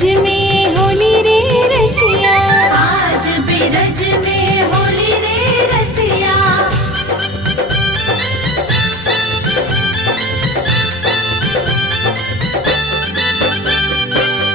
बिरज में होली रे रसिया, आज बिरज में होली रे रसिया।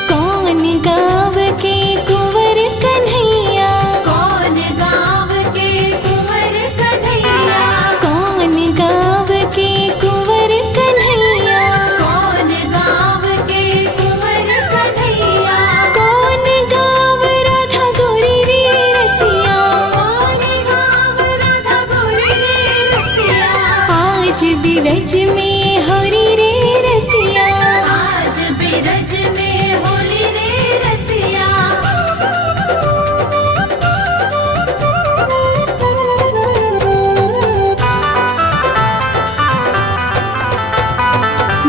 कौन गाँव के कुंवर कन्हैया, कौन गाँव के कुंवर कन्हैया, कौन गाँव के कुंवर कन्हैया, कौन गाँव के कुंवर कन्हैया, कौन गाँव राधा गोरी रे रसिया, कौन गाँव राधा गोरी रे रसिया। आज बिरज में होली रे रसिया, आज बिरज में होली रे रसिया।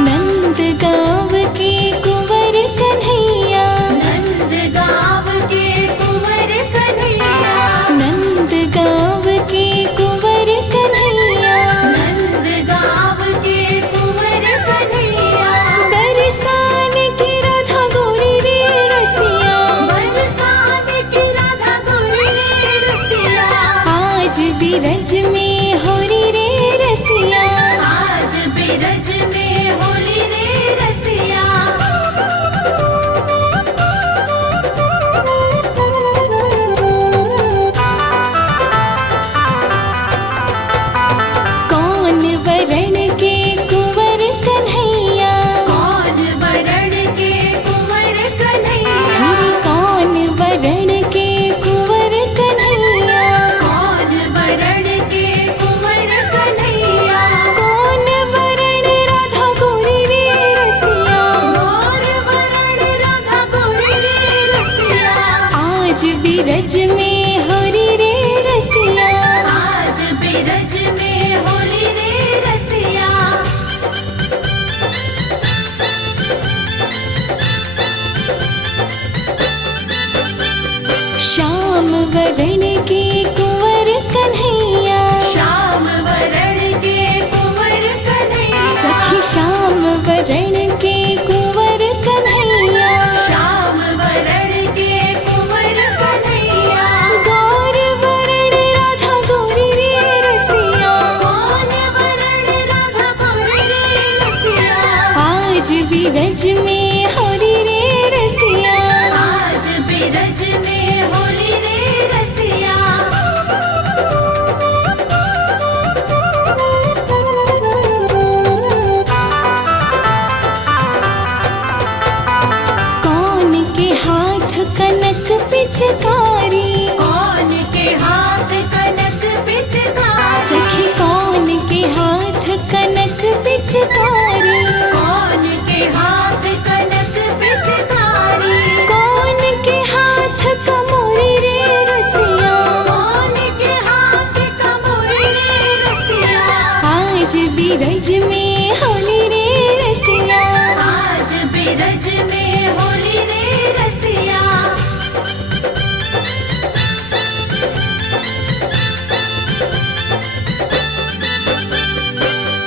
नंद गाँव के कुंवर कन्हैया, नंद गाँव के कुंवर कन्हैया, नंद गाँव के कुंवर कन्हैया, नंद गाँव के कुंवर कन्हैया। बरसान की राधा गोरी रे रसिया, बरसात की राधा गोरी रे रसिया। आज बिरज में होली रे रसिया, आज बिरज में होली रे रसिया। कौन वरण के कुंवर कन्हैया, कौन वरण के कुंवर कन्हैया, हरि कौन वरण के कुंवर कन्हैया, कौन वरण के कुंवर कन्हैया, कौन वरण राधा गोरी रे रसिया, कौन वरण राधा गोरी रे रसिया। आज बिरज में होली रे रसिया, आज बिरज में होली रे रसिया। श्याम वरण के कुंवर कन्हैया, श्याम वरण के कुंवर कन्हैया, सखी श्याम वरण के कुंवर कन्हैया, श्याम वरण के कुंवर कन्हैया, गौर वरण राधा गोरी रे रसिया, कौन वरण राधा गोरी रे रसिया। आज बिरज में होली रे रसिया, आज बिरज में होली रे रसिया। कौन के हाथ कनक पिचकारी, कौन के हाथ कनक पिचकारी, सखी कौन के हाथ कनक पिचकारी, कौन के हाथ कनक पिचकारी, कौन के हाथ कमोरी रे रसिया, कौन के हाथ कमोरी रे रसिया। आज बिरज में होली रे रसिया, आज बिरज में होली रे रसिया।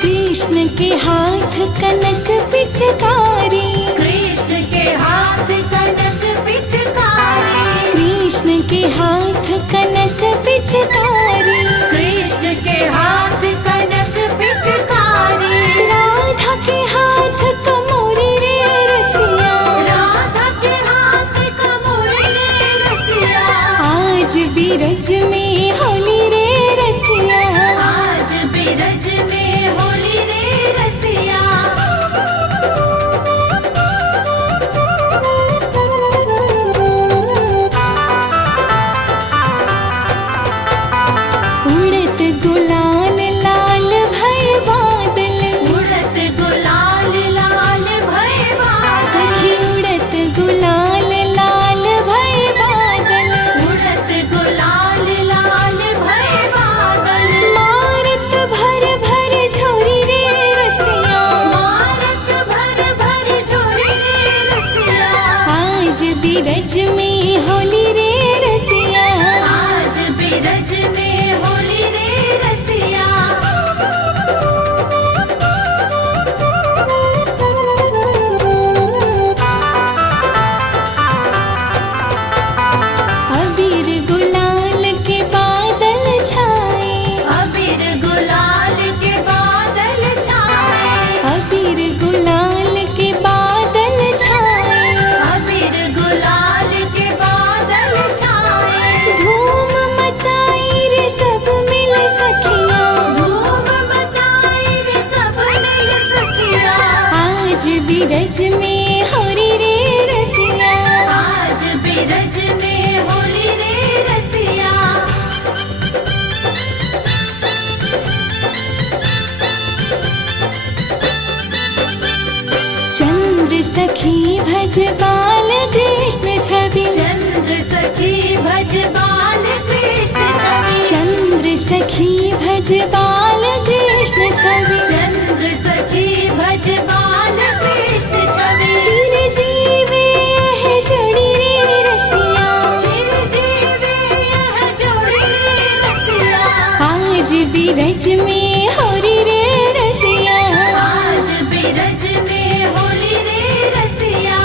कृष्ण के हाथ कनक पिचकारी, कृष्ण के हाथ कनक पिचकारी, कृष्ण के हाथ कनक पिचकारी, कृष्ण के हाथ कनक पिचकारी, राधा के हाथ कमोरी रे रसिया, राधा के हाथ कमोरी रे रसिया। आज बिरज में होली रे रसिया, आज बिरज में होली रे रसिया। उड़त गुलाल लाल भय बादल, उड़त गुलाल लाल भय बादल, सखी उड़त गुलाल लाल भय बादल, उड़त गुलाल लाल भय बादल, मारत भर भर झोरी रे रसिया, मारत भर भर झोरी रे रसिया। आज बिरज में होली रे रसिया, आज बिरज में होली रे रसिया। बिरज में होली रे रसिया। चंद्र सखी भज बाल कृष्ण छवि, चंद्र सखी भज बाल कृष्ण छवि, चंद्र सखी भज बाल कृष्ण छवि, चंद्र सखी भज बाल कृष्ण छवि। चिर जीवे यह जोड़ी रे रसिया, चिर जीवे यह जोड़ी रे रसिया। आज बिरज में होली रे रसिया। आज बिरज में होली रे रसिया।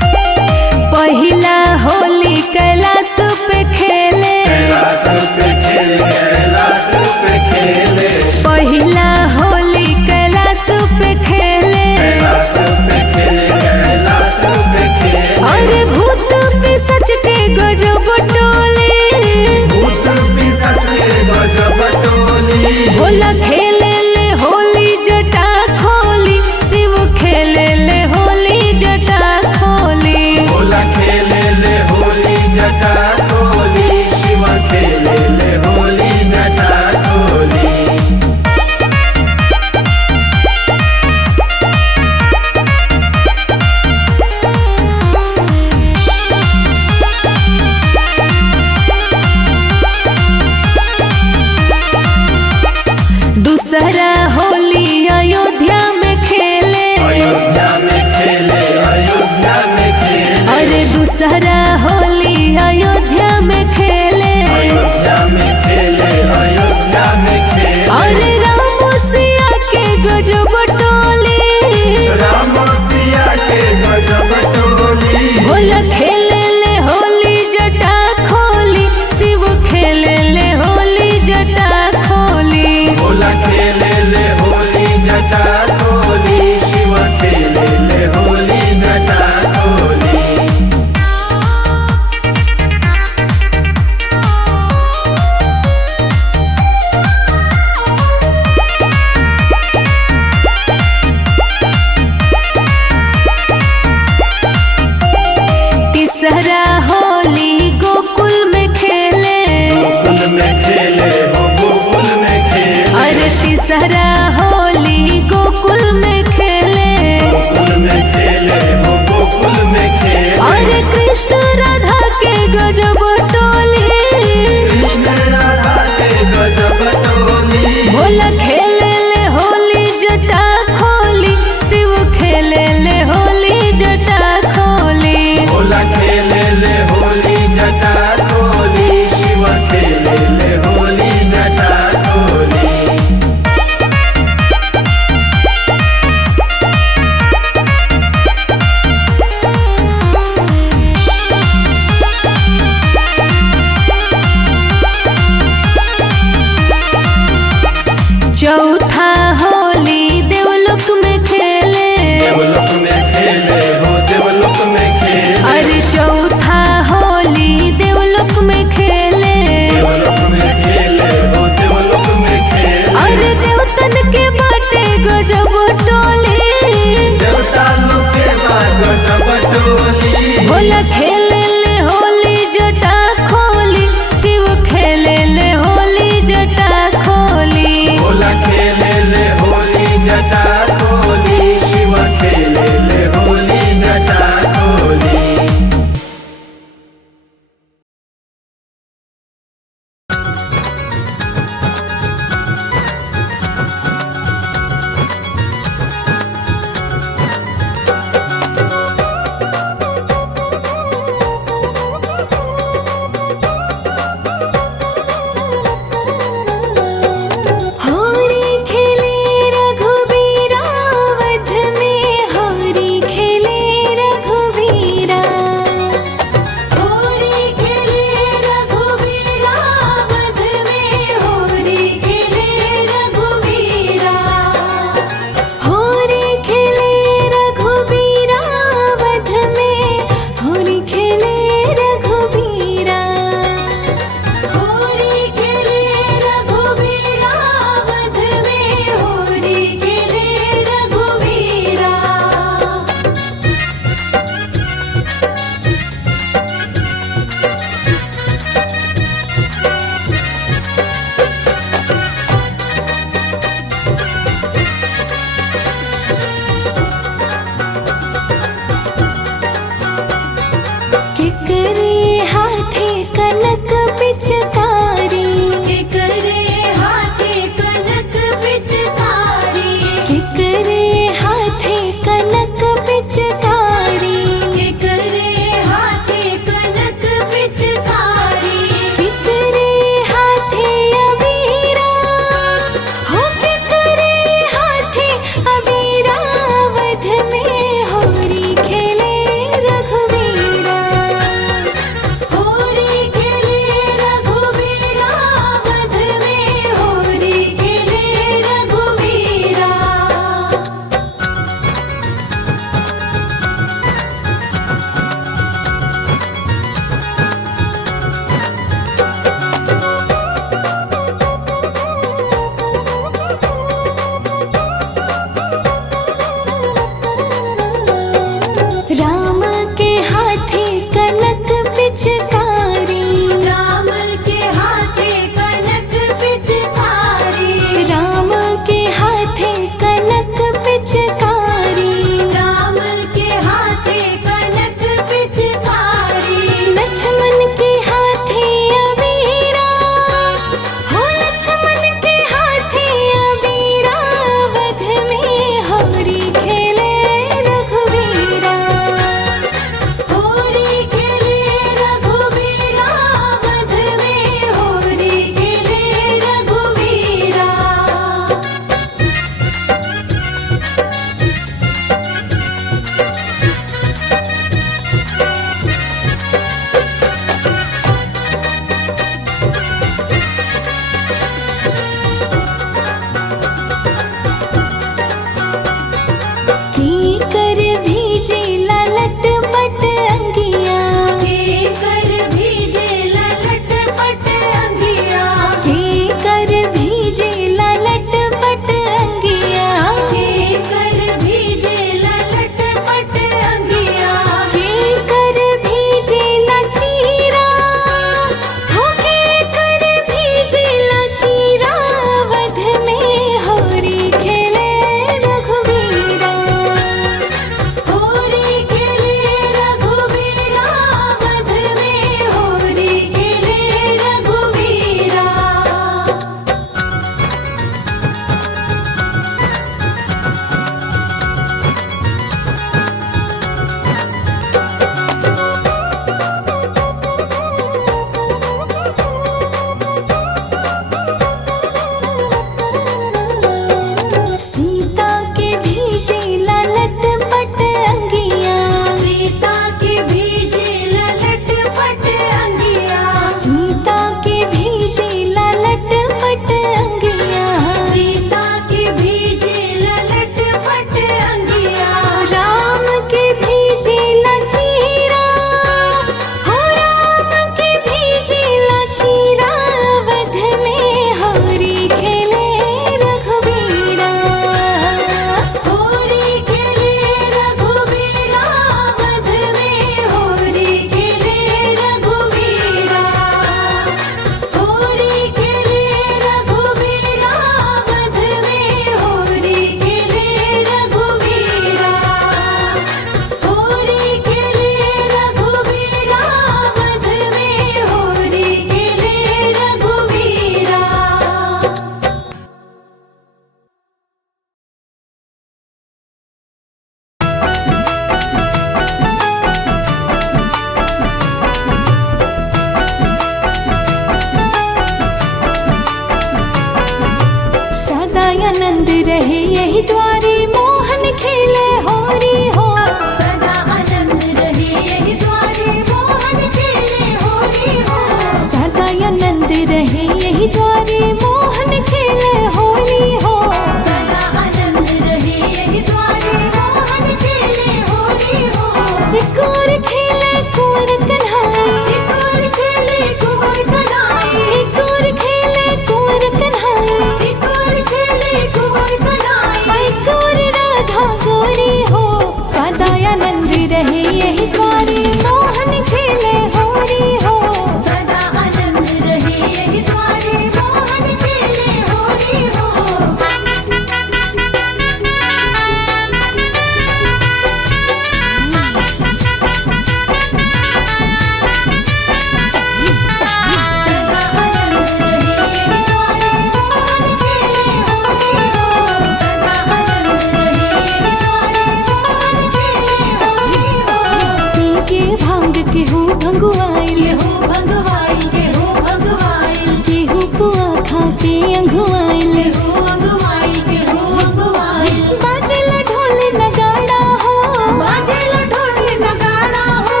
भंगुआइल, गेहूं भंगवाइल, गेहूं भंगवाइल, गेहूं पुआ खा के अंघुआइल। गेहूं अंगवाइल, गेहूं अंगवाइल। बाजेला ढोल नगाड़ा हो, बाजेला ढोल नगाड़ा हो,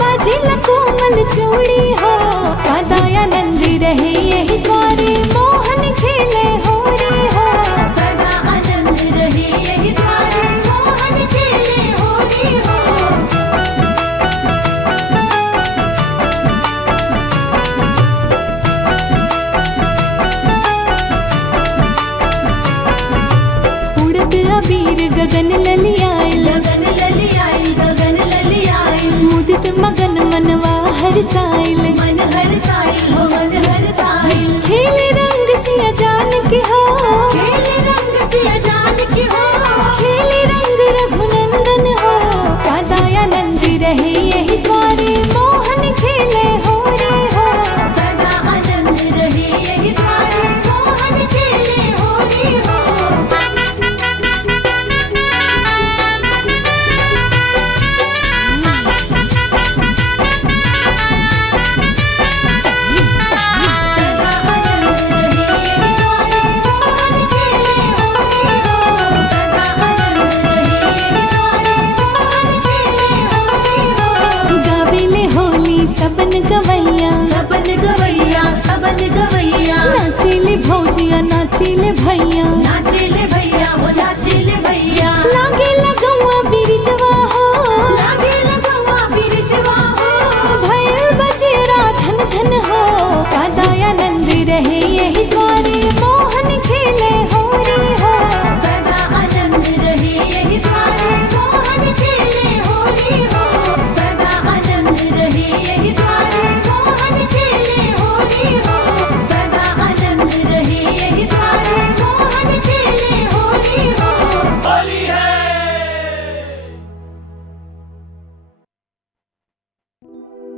बाजेला कोमल चूड़ी हो। सदा आनंद रहे यही द्वारे, मोहन खेले होरी हो। सदा आनंद रहे यही द्वारे, मोहन खेले होली हो। उड़द अबीर गगन ललियाइल, गगन ललियाइल, गगन ललियाइल। मुदित मगन मनवा हरसाइल। मन हरसाइल हो, मन हरसाइल। खेले रंग सिया जान के हो, खेले रंग सिया जान की हो। खेले रंग रघुनंदन हो। सदा आनंद रहे यही द्वारे, मोहन खेले होरी हो। सदा आनंद रहे यही द्वारे, मोहन खेले होली हो। सदा आनंद रहे यही द्वारे, मोहन खेले होली हो। सदा आनंद रहे यही द्वारे, मोहन खेले होली हो। गाविले होली सबन गवैया, सबन गवैया, सबन गवैया। नाचिले भौजिया नाचिले भैया। नाचिले भैया हो, नाचिले भैया। लागे लगौआ बिरिजवा हो, लागे लगवा बिरजवा हो। भैल बजेरा धन धन हो। सदा आनंद रहे यही द्वारे, मोहन खेले होरी हो। सदा आनंद रहे यही द्वारे, मोहन खेले होली हो। सदा आनंद रहे यही द्वारे, मोहन खेले होली हो। सदा आनंद रहे यही द्वारे, मोहन खेले होली हो।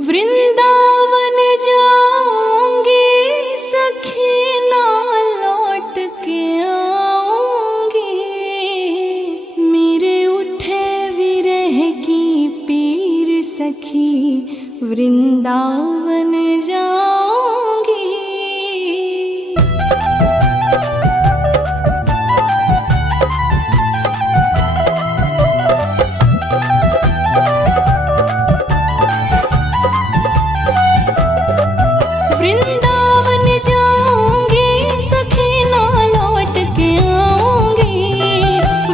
वृंदावन जाऊंगी सखी ना लौट के आऊंगी। मेरे उठे विरह की पीर सखी, वृंदावन जाऊंगी। वृंदावन जाऊंगी सखी ना लौट के आऊंगी।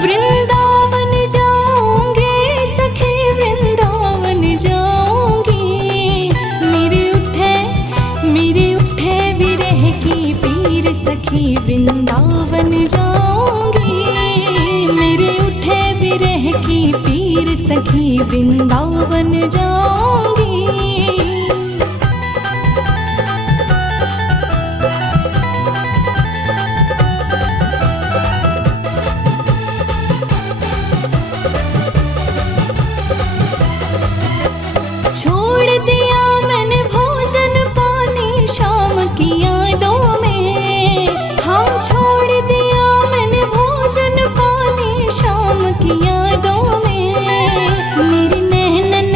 वृंदावन जाऊंगी सखी, वृंदावन जाऊंगी। मेरे उठे विरह की पीर सखी, वृंदावन जाऊंगी। मेरे उठे विरह की पीर सखी, वृंदावन जाऊंगी। छोड़ दिया मैंने भोजन पानी शाम की यादों में। हाँ छोड़ दिया मैंने भोजन पानी शाम की यादों में। मेरे नैनन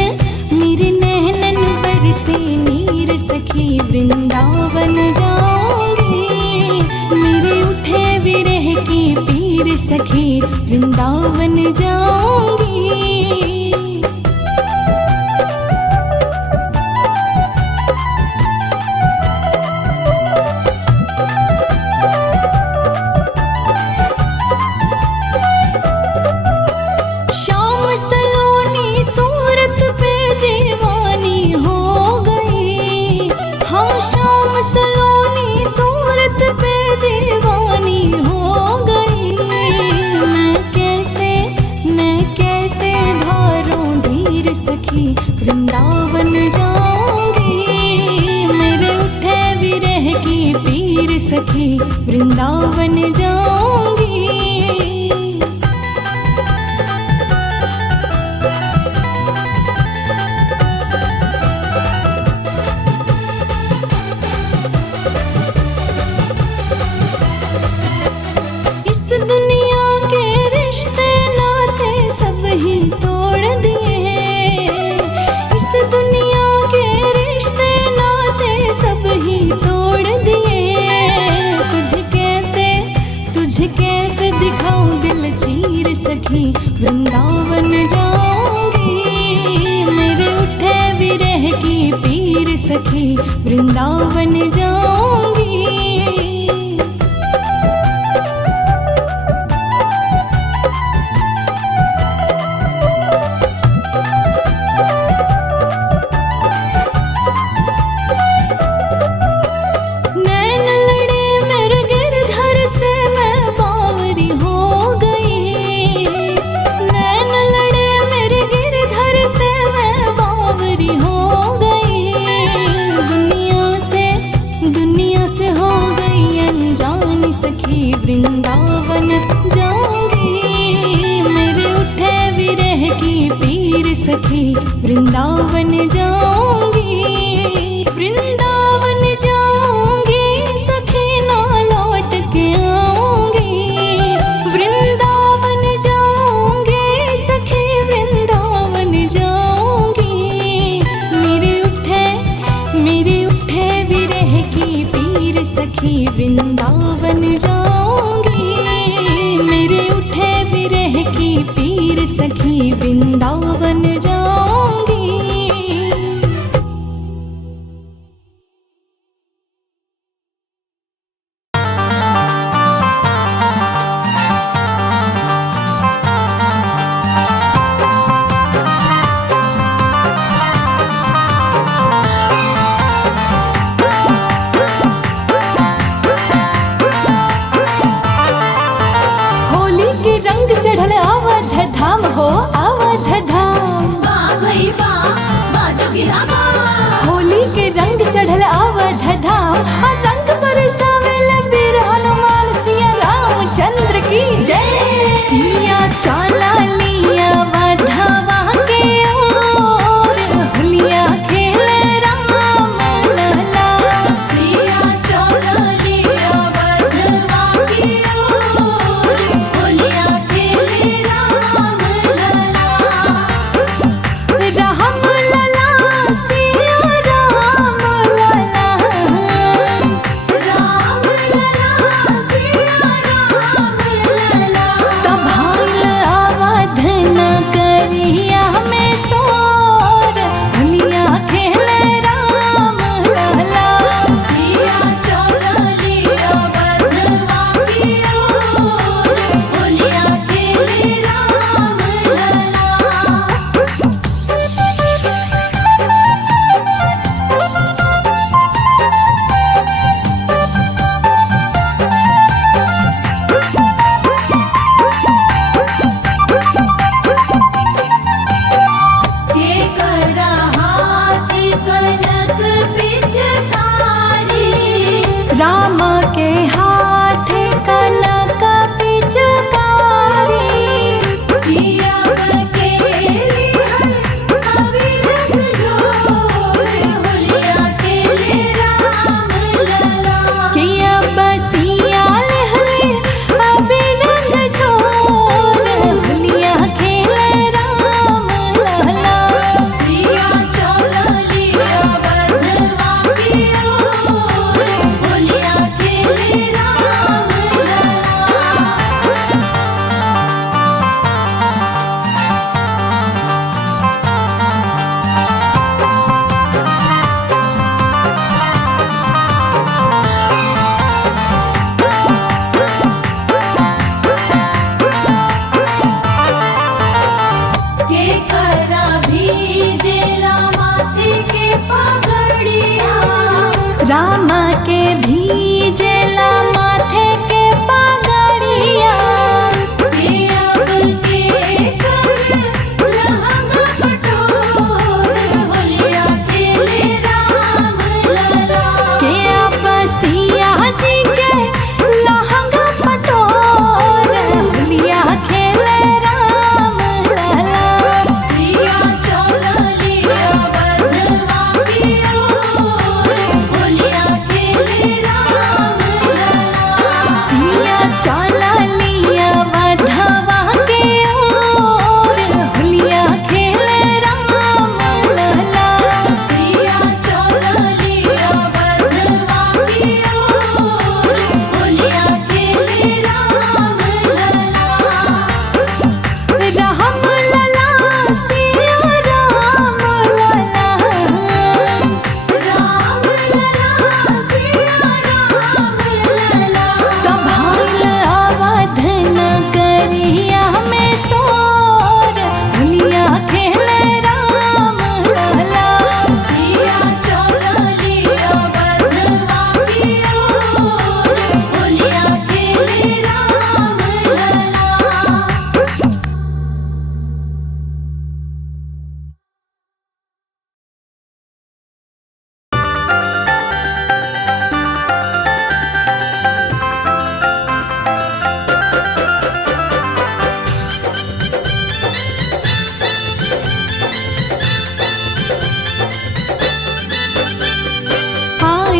वृंदावन जाऊंगी। नैन लड़े मेरे गिरधर से मैं बावरी हो गई। नैन लड़े मेरे गिरधर से मैं बावरी हो गई। दुनिया से हो गई अनजान सखी वृंदावन जाऊंगी। मेरे उठे विरह की पीर सखी वृंदावन जाऊंगी। वृंदावन जाऊंगी सखी ना लौट के आऊंगी। वृंदावन जाऊंगी सखी वृंदावन जाऊंगी। मेरे उठे विरह की पीर सखी वृंदावन जाऊंगी। मेरे उठे विरह की पीर सखी वृंदावन जाऊंगी।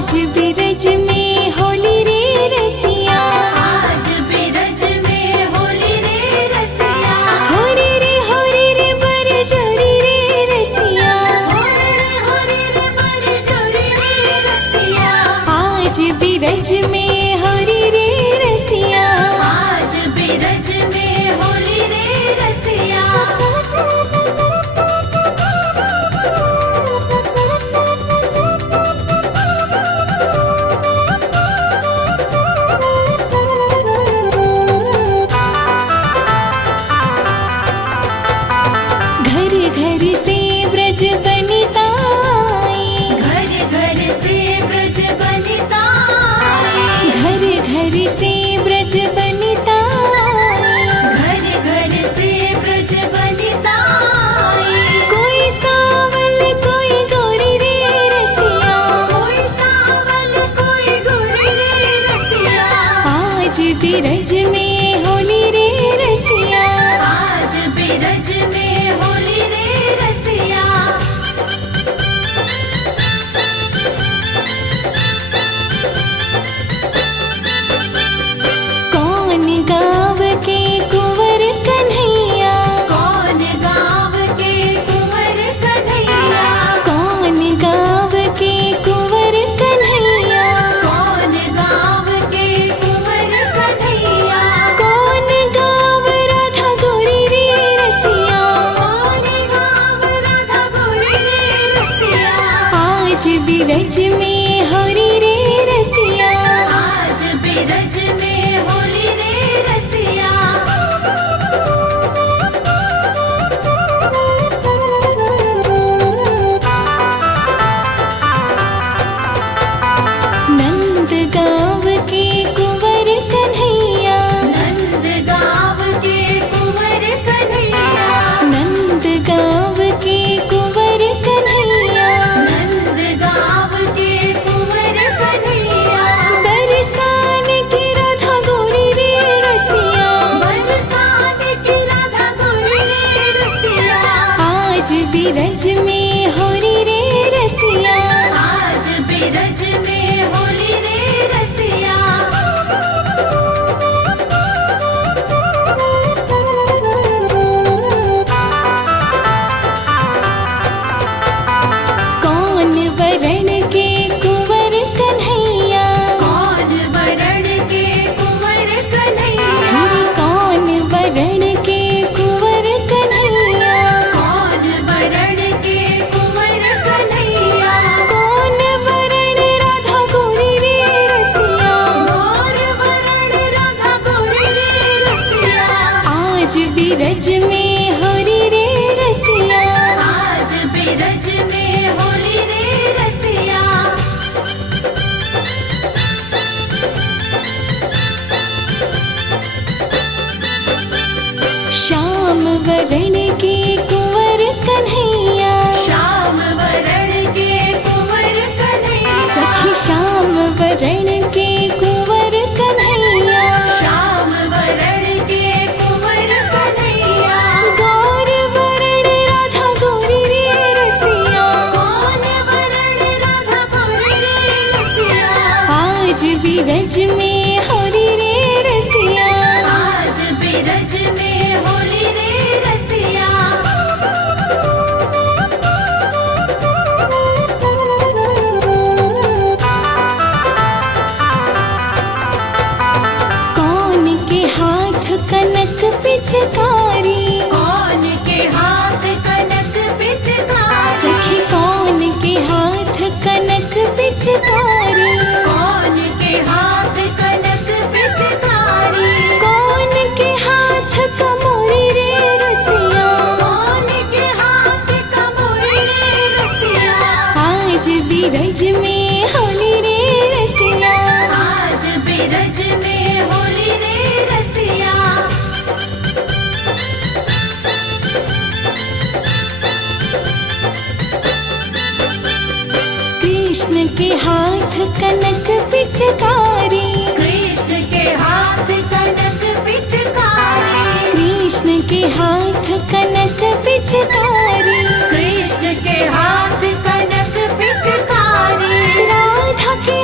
आज बिरज में होली रे रसिया, आज बिरज में होली रे रसिया, होरी रे बर जोरी रे रसिया, होरी रे बर जोरी रे रसिया, आज बिरज में होली रे रसिया। आज बिरज में होली रे रसिया। घर घर से ब्रज बनिता आई, घर घर से ब्रज बनिता आई, घर घर से ब्रज बनिता आई। घर घर से ब्रज बनिता आई। कोई सावल कोई गोरी रे रसिया, कोई सावल कोई गोरी रे रसिया, आज बिरज में होली रे रसिया। आज बिरज में होली रे रसिया। कौन गाँव के कुंवर कन्हैया, कौन गाँव के कुंवर कन्हैया, कौन गाँव के कुंवर कन्हैया, कौन गाँव के कुंवर कन्हैया, कौन गाँव राधा गोरी रे रसिया, कौन गाँव राधा गोरी रे रसिया, आज बिरज में होली रे रसिया। आज बिरज में होली रे रसिया। नंद गाँव के कुंवर कन्हैया, नंद गाँव के कुंवर कन्हैया, नंद गाँव के कुंवर कन्हैया, नंद गाँव के कुंवर कन्हैया, बरसान की राधा गोरी रे रसिया, बरसात की राधा गोरी रे रसिया, आज बिरज में होली रे रसिया। आज बिरज में होली रे रसिया। कौन वरण के कुंवर कन्हैया, कौन वरण के कुंवर कन्हैया, हरे कौन वरण के कुंवर कन्हैया, कौन वरण के कुंवर कन्हैया, कौन वरण राधा गोरी रे रसिया, कौन वरण राधा गोरी रे रसिया, आज बिरज में होली रे रसिया। आज बिरज में होली रे रसिया। श्याम वरण के कुंवर कन्हैया, श्याम वरण के कुंवर कन्हैया, सखी श्याम वरण के कुंवर कन्हैया, श्याम वरण के कुंवर कन्हैया, गौर वरण राधा गोरी रे रसिया, कौन वरण राधा गोरी रे रसिया, आज बिरज में होली रे रसिया। आज बिरज में होली रे रसिया। कौन के हाथ कनक पिचकारी, कौन के हाथ कनक पिचकारी, सखी कौन के हाथ कनक पिचकारी, कौन के हाथ कनक पिचकारी, कौन के हाथ कमोरी रे रसिया, कौन के हाथ कमोरी रे रसिया, आज बिरज में होली रे रसिया। आज बिरज में होली रे रसिया। कृष्ण के हाथ कनक पिचकारी, कृष्ण के हाथ कनक पिचकारी, कृष्ण के हाथ कनक पिचकारी, कृष्ण के हाथ कनक पिचकारी, राधा के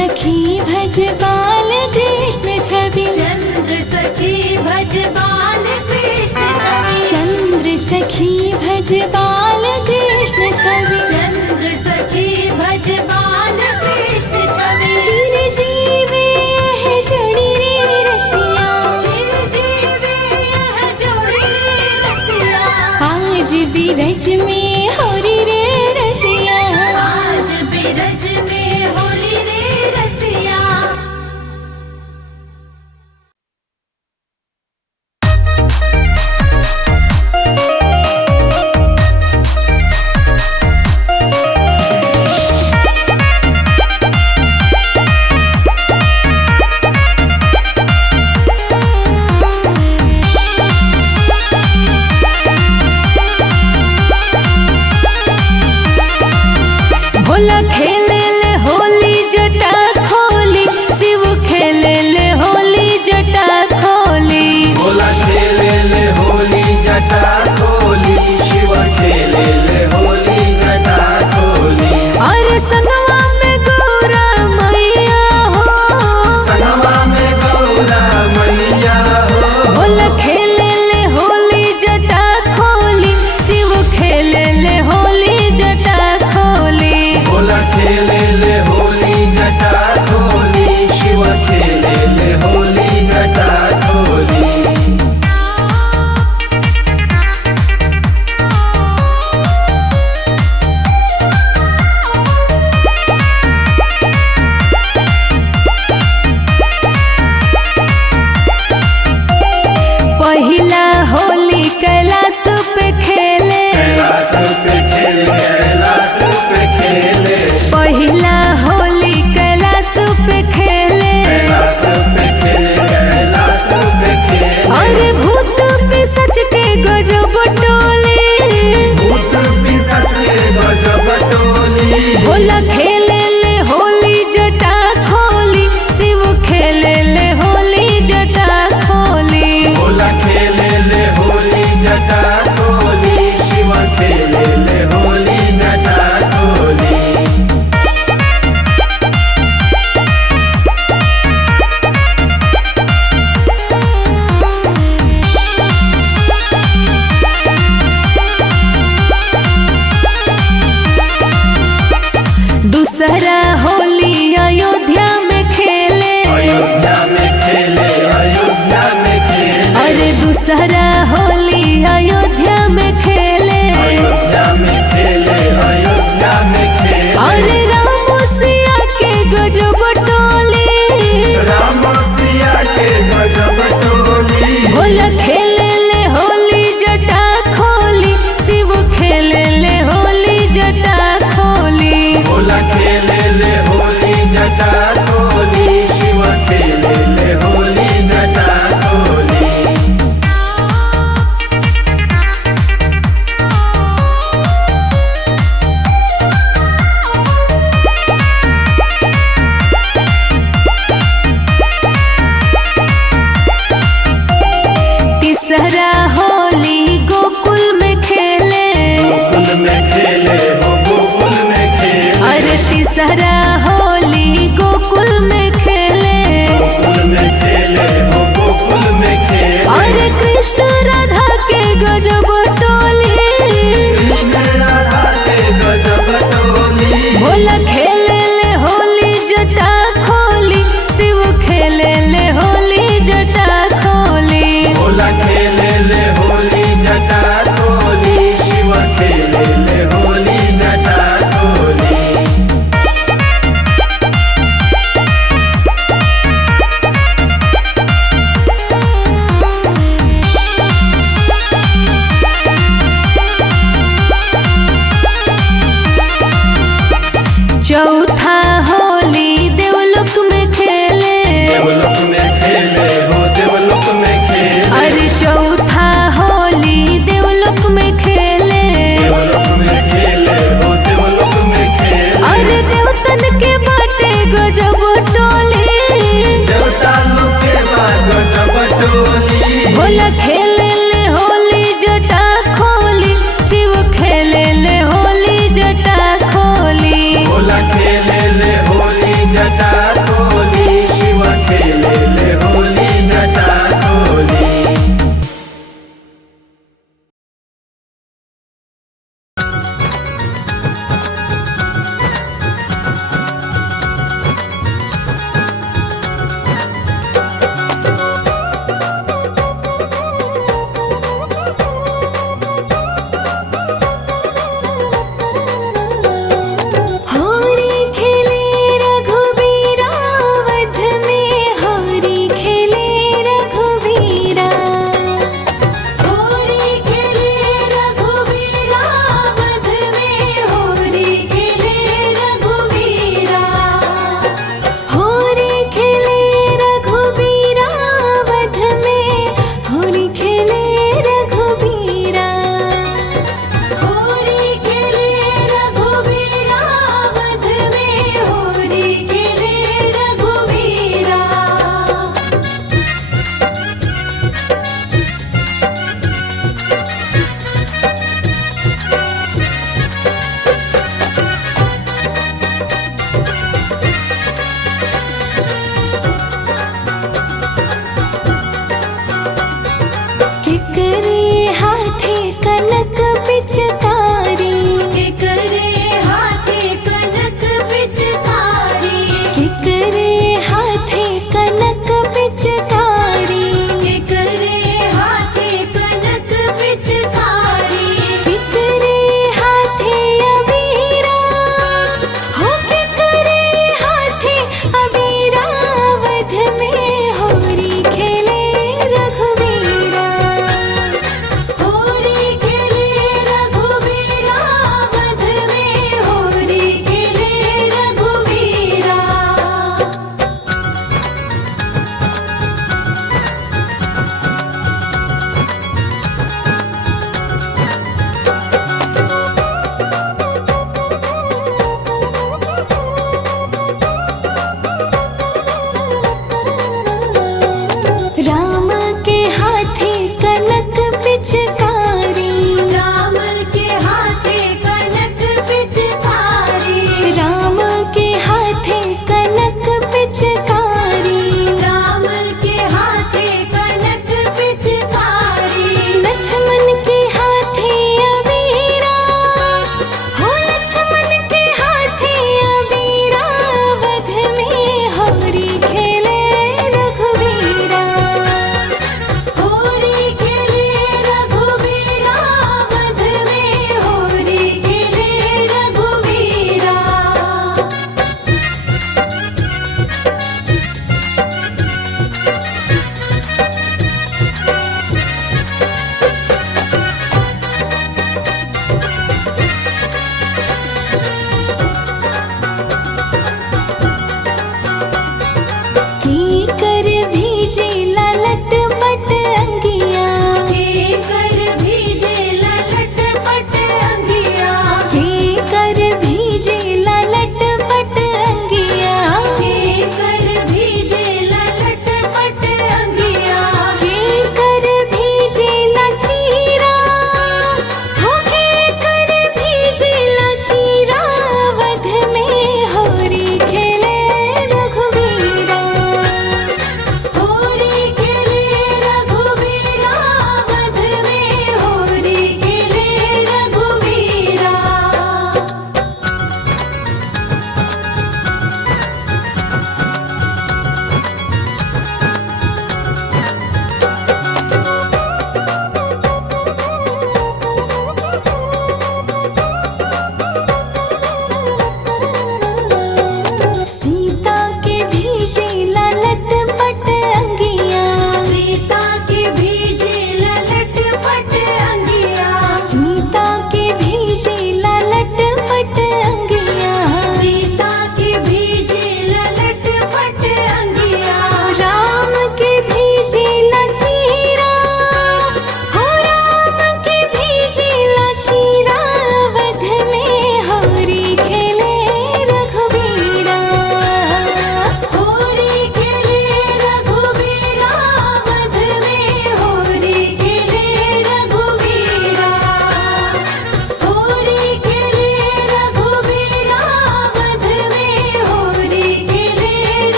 सखी भज बाल कृष्ण छवि चंद्र सखी भज बाल कृष्ण छवि चंद्र सखी भज बाल कृष्ण छवि चंद्र सखी भज बाल कृष्ण छवि चिर जीवे यह जोड़ी रे रसिया चिर जीवे यह जोड़ी रे रसिया आज बिरज में होरी रे रसिया आज बिरज में होली रे रसिया भोला खेले ले होली जटा खोली शिव खेले ले होली जटा खोली भोला खेले ले होली जटा खोली शिव खेले ले होली जटा खोली और संगवा में गौरा मैया हो संगवा में गौरा मैया हो भोला खेले ले होली जटा खोली शिव खेले ले होली जटा खोली भोला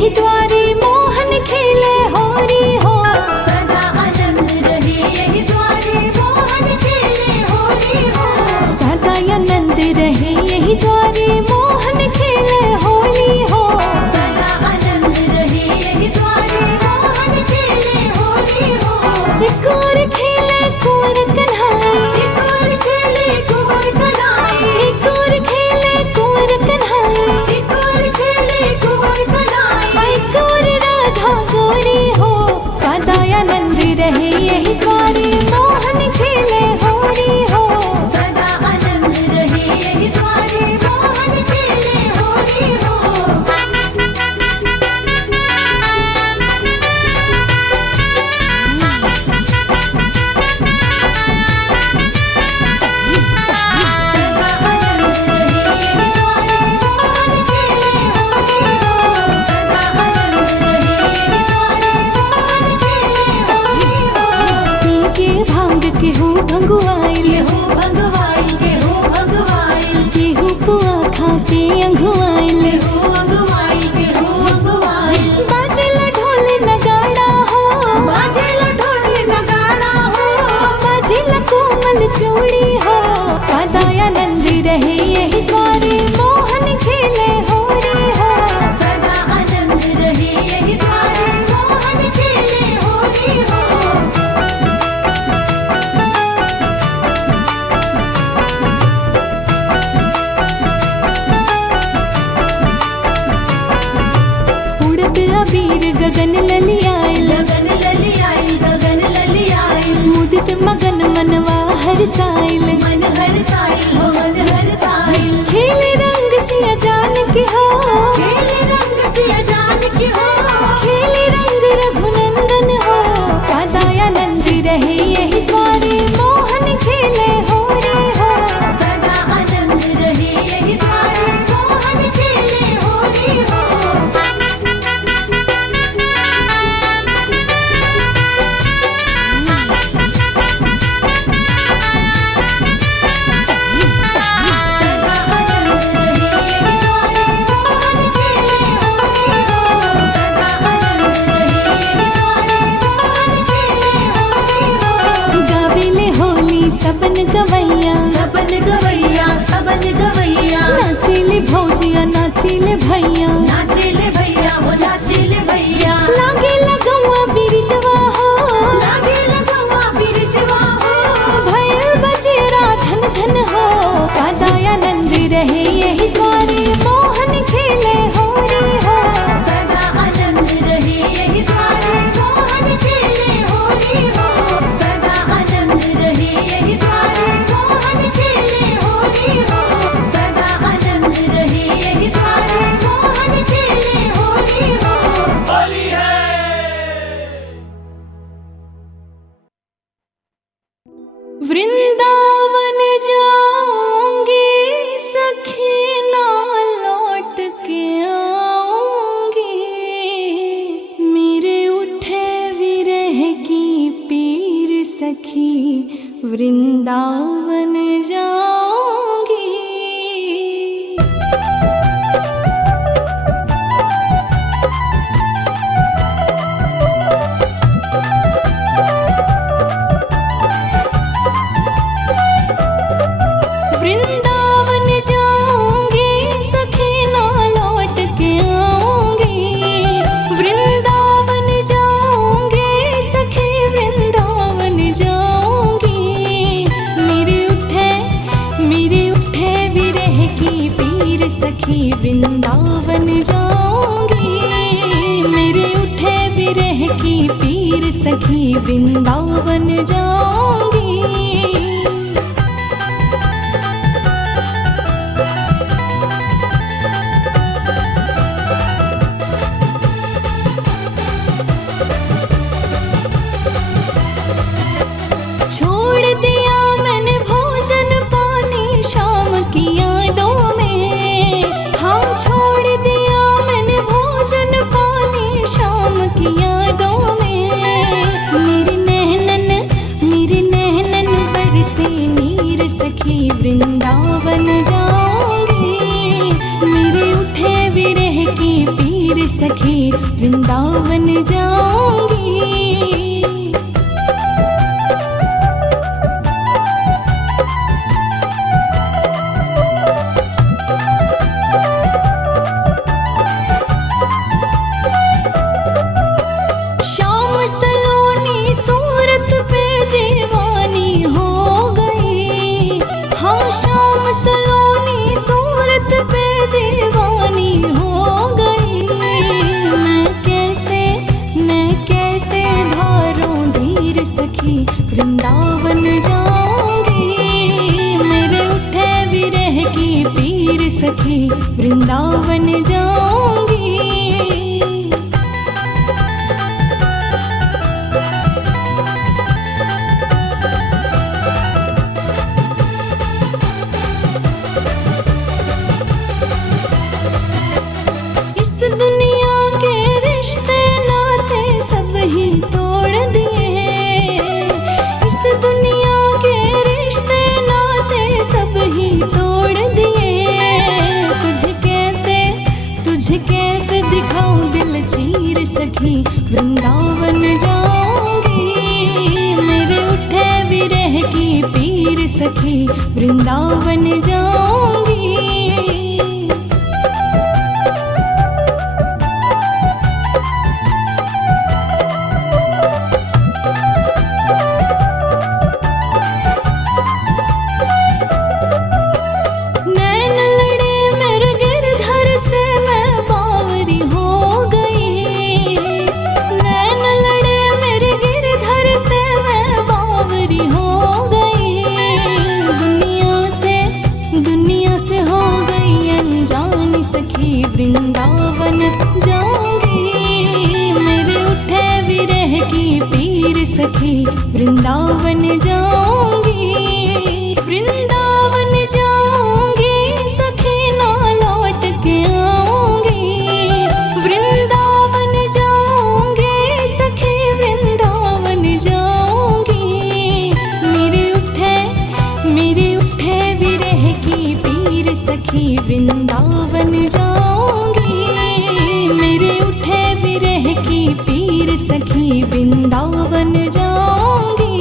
यही द्वारे मोहन खेले होरी हो। सदा आनंद रहे यही द्वारे मोहन खेले होली हो। सदा आनंद रहे यही द्वारे मोहन खेले होली हो। सदा आनंद रहे यही द्वारे मोहन खेले होली हो। एक और खेले कुंवर कन्हाई, एक और खेले कुंवर कन्हाई, एक और खेले कुंवर कन्हाई, एक और खेले कुंवर कन्हाई। एक और राधा गोरी हो। सदा आनंद रहे यही द्वारे मोहन खेले होरी हो। सदा आनंद रहे यही द्वारे मोहन खेले होली हो। केहू भंगुआइल, भगवाइल केहू भगवाइल, केहू पुआ खाके अंघुआइल। केहू अगवाइल, केहू अगवाइल। बाजेला ढोल नगाड़ा हो, बाजेला ढोल नगाड़ा हो। बाजेला कोमल चूड़ी हो। सदा आनंद रहे यही द्वारे मोहन खेले होरी हो। सदा आनंद रहे यही द्वारे मोहन खेले होली हो। उड़द अबीर गगन ललियाइल, गगन ललियाइल, गगन ललियाइल। मुदित मगन मनवा हरसाइल। मन हरसाइल हो, मन हरसाइल। खेले रंग सिया जान की हो, खेले रंग सिया जान की हो। खेले रंग रघुनंदन हो। सदा आनंद रहे यही द्वारे मोहन खेले होरी हो। सदा आनंद रहे यही द्वारे मोहन खेले होली हो। गावेले होली सबन गवैया, सबन गवैया, सबन गवैया। नाचिले भौजिया नाचिले भैया। नाचेले भैया हो, नाचेले भैया। लागे लगौआ बिरिजवा हो, लागे लगवा बिरजवा हो। भैल बजेरा धन धन हो। सदा आनंद रहे यही द्वारे मोहन खेले होरी हो। सदा आनंद रहे यही द्वारे मोहन खेले होली हो। सदा आनंद रहे यही द्वारे मोहन खेले होली हो। सदा आनंद रहे यही द्वारे मोहन खेले होली हो। होली है। वृंदावन जाऊंगी सखी ना लौट के आऊंगी। मेरे उठे विरह की पीर सखी वृंदावन जाऊंगी। वृंदावन जाऊंगी सखी ना लौट के आऊंगी। वृंदावन जाऊंगी सखी वृंदावन जाऊंगी। मेरे उठे विरह की पीर सखी वृंदावन जाऊंगी। मेरे उठे विरह की पीर सखी वृंदावन जाऊंगी। छोड़ दिया मैंने भोजन पानी शाम की यादों में। हाँ छोड़ दिया मैंने भोजन पानी शाम की यादों में। मेरे नैनन बरसे नीर सखी वृंदावन जाऊंगी। मेरे उठे विरह की पीर सखी वृंदावन जाऊंगी। इस दुनिया के रिश्ते नाते सब ही तोड़ दिए, इस दुनिया के रिश्ते नाते सब ही तोड़ दिए। तुझे कैसे दिखाऊं दिल चीर सखी, वृंदावन जाऊंगी। मेरे उठे विरह की पीर सखी, वृंदावन जाऊंगी। वृंदावन जाऊंगी। मेरे उठे विरह की पीर सखी, वृंदावन जाऊंगी। वृंदावन जाऊंगी सखी, ना लौट के आऊंगी। वृंदावन जाऊंगी सखी, वृंदावन जाऊंगी। मेरे उठे विरह की पीर सखी, वृंदावन जाऊंगी। मेरे उठे विरह की पीर सखी, वृंदावन जाऊंगी।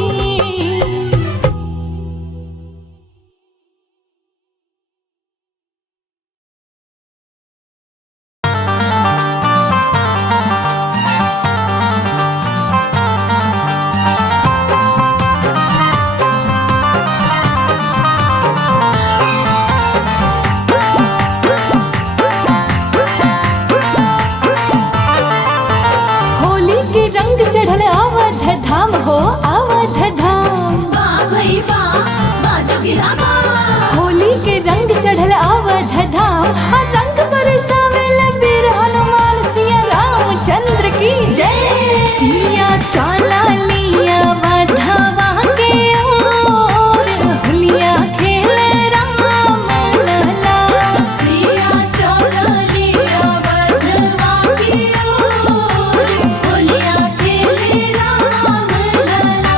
होली के रंग चढ़ल अवध धाम, रंग बरसावेल वीर हनुमान सिया रामचंद्र की जय। सिया चला लिया वधवा के ओर, होलिया खेले राम लला। सिया चला लिया वधवा के ओर, होलिया खेले राम लला।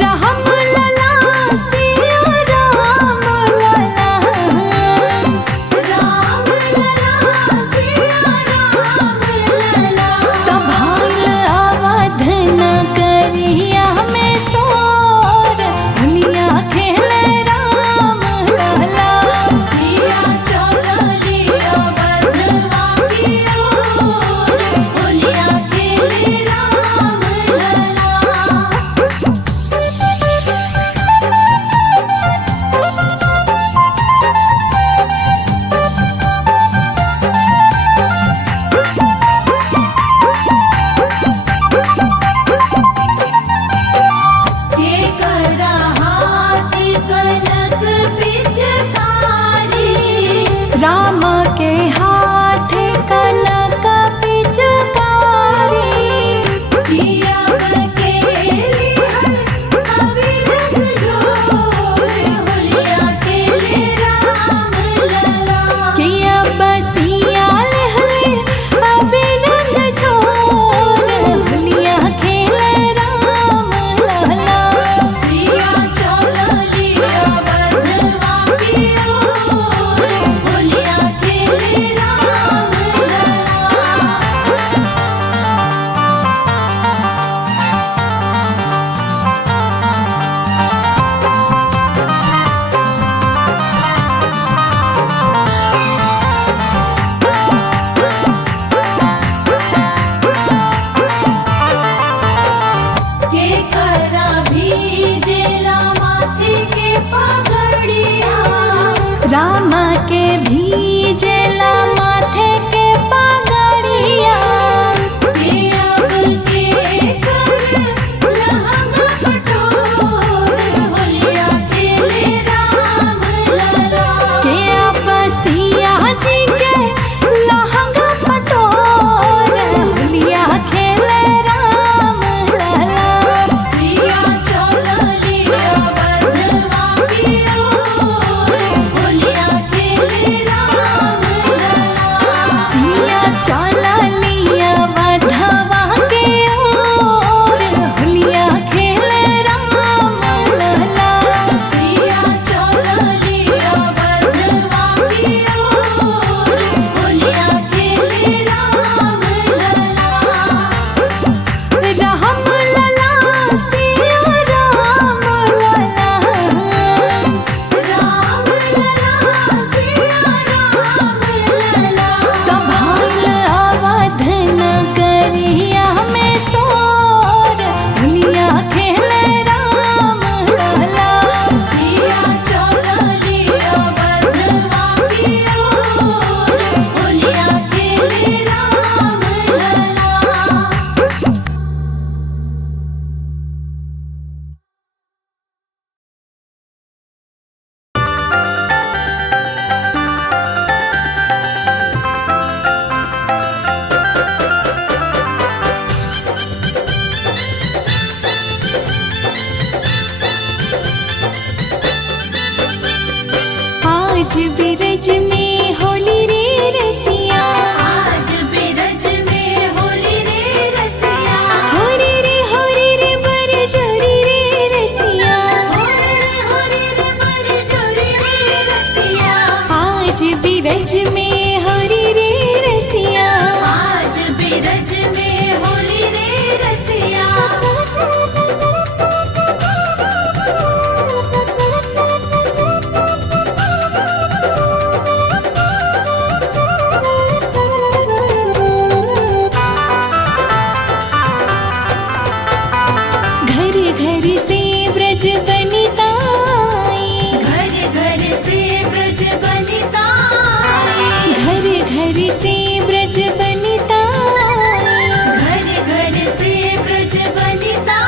राम लला सिया राम लला, राम लला सिया राम लला। तब भाइल अवध नगरिया में सोर, होलिया खेले राम लला। सिया चला लिया वधवा के ओर, होलिया खेले राम लला। के करा हाथ कनक पिचकारी, राम के हाथ कनक पिचकारी। दिया के लिहल अविरत जोर, होलिया खेले राम लला। किया बसिया लहले अबिरंग छोर, होलिया खेले राम लला। सिया चला लिया वधवा के ओर, होलिया खेले राम लला। के करा भीजेला माथे के पगड़िया, राम के भीजेला माथे के पगड़िया। के अब के कर लहंगा पटोर, होलिया खेले राम लला। के अब आज बिरज में होली रे रसिया, आज बिरज में होली रे रसिया, होरी रे बर जोरी रे रसिया, होरी रे बर जोरी रे रसिया, आज बिरज में होरी रे रसिया। आज बिरज में होली रे रसिया। घर घर से ब्रज बनिता आई, घर घर से ब्रज बनिता आई, घर घर से ब्रज बनिता आई। घर घर से ब्रज बनिता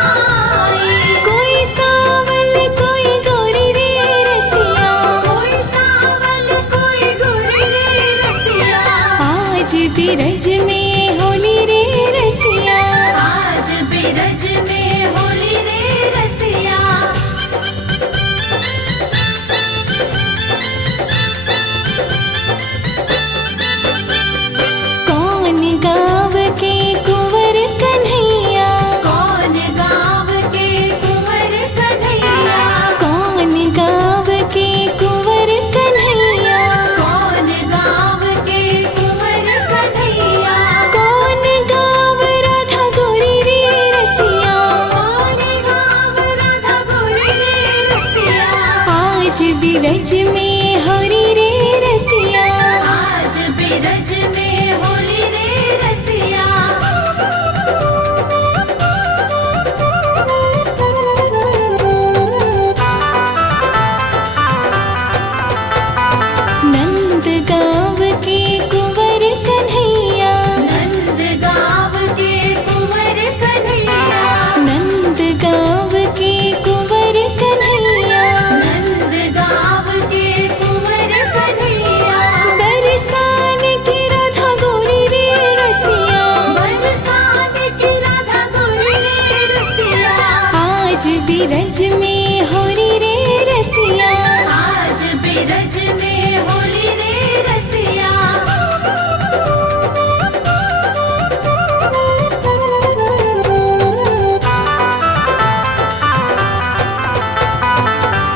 आई। कोई सावल कोई गोरी रे रसिया, कोई सावल कोई गोरी रे रसिया, आज बिरज में होली रे रसिया। आज बिरज में होली रे रसिया। कौन गाँव के कुंवर कन्हैया, कौन गाँव के कुंवर कन्हैया, कौन गाँव के कुंवर कन्हैया, कौन गाँव के कुंवर कन्हैया, कौन गाँव राधा गोरी रे रसिया, कौन गाँव राधा गोरी रे रसिया, आज बिरज में होरी रे रसिया। आज बिरज में होली रे रसिया। नंद गाँव के कुंवर कन्हैया, नंद गाँव के कुंवर कन्हैया, नंद गाँव के कुंवर कन्हैया, नंद गाँव के कुंवर कन्हैया, बरसान की राधा गोरी रे रसिया, बरसात की राधा गोरी रे रसिया, आज बिरज में होरी रे रसिया। आज बिरज में होली रे रसिया।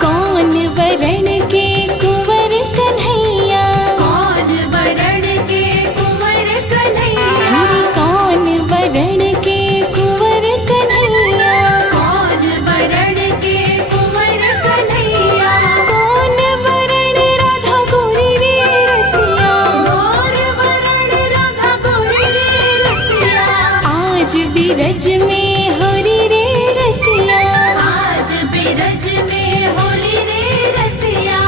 कौन वरण के कुंवर कन्हैया, कौन वरण के कुंवर कन्हैया, हरि कौन वरण के कुंवर कन्हैया, कौन वरण के कुंवर कन्हैया, कौन वरण राधा गोरी रे रसिया, कौन वरण राधा गोरी रे रसिया, आज बिरज में होरी रे रसिया। आज बिरज में होली रे रसिया।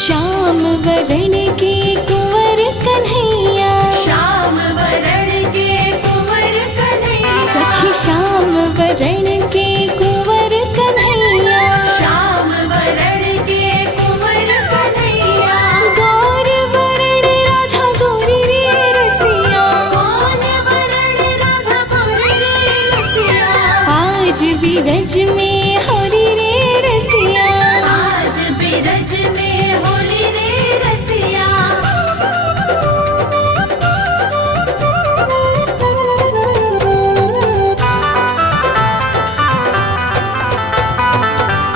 श्याम वरण के कुंवर कन्हैया, श्याम वरण के कुंवर कन्हैया, सखी श्याम वरण के कुंवर कन्हैया, श्याम वरण के कुंवर कन्हैया, गौर वरण राधा गोरी रे रसिया, कौन वरण राधा गोरी रे रसिया, आज बिरज में होरी रे रसिया। आज बिरज में होली रे रसिया।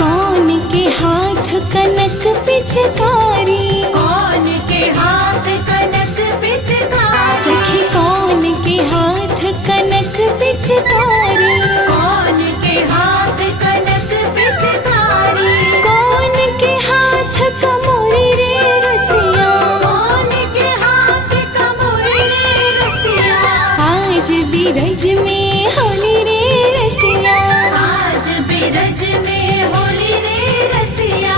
कौन के हाथ कनक पिचकारी, कौन के हाथ कनक पिचकारी, सखी कौन के हाथ कनक पिचकारी, कौन के हाथ कनक पिचकारी, कौन के हाथ कमोरी रे रसिया, कौन के हाथ कमोरी रे रसिया, आज बिरज में होली रे रसिया। आज बिरज में होली रे रसिया।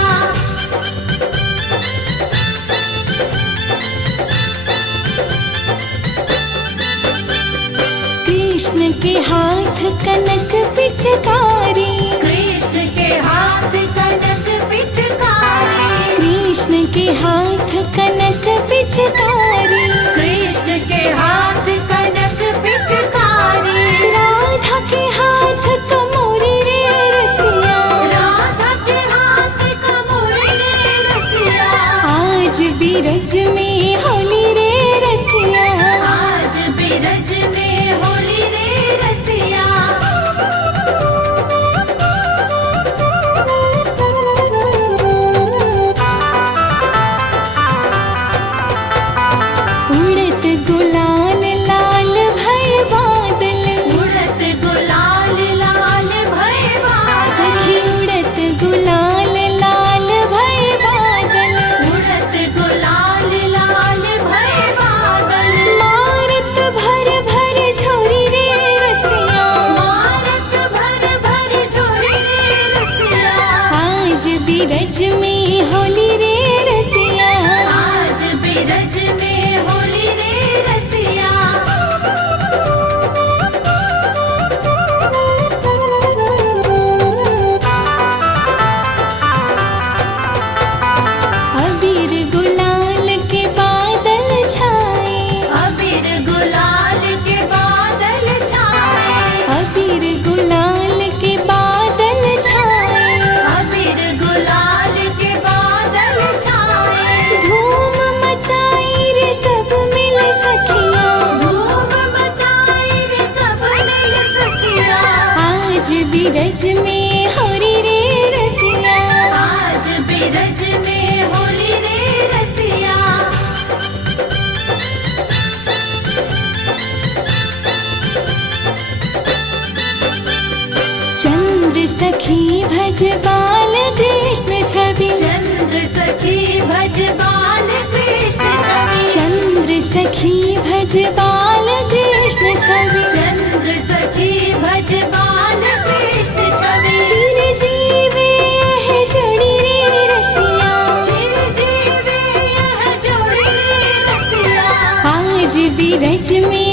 कृष्ण के हाथ कनक पिचकारी, कृष्ण के हाथ कनक पिचकारी, कृष्ण के हाथ कनक पिचकारी, कृष्ण के हाथ कनक पिचकारी, राधा के बिरज में होरी रे रसिया, आज बिरज में होली रे रसिया। चंद्र सखी भज बाल कृष्ण छवि, चंद्र सखी भज बाल कृष्ण छवि, चंद्र सखी भज बाल कृष्ण छवि, चंद्र सखी भज बाल कृष्ण छवि। चिर जीवे यह जोड़ी रे रसिया, चिर जीवे यह जोड़ी रे रसिया। आज बिरज में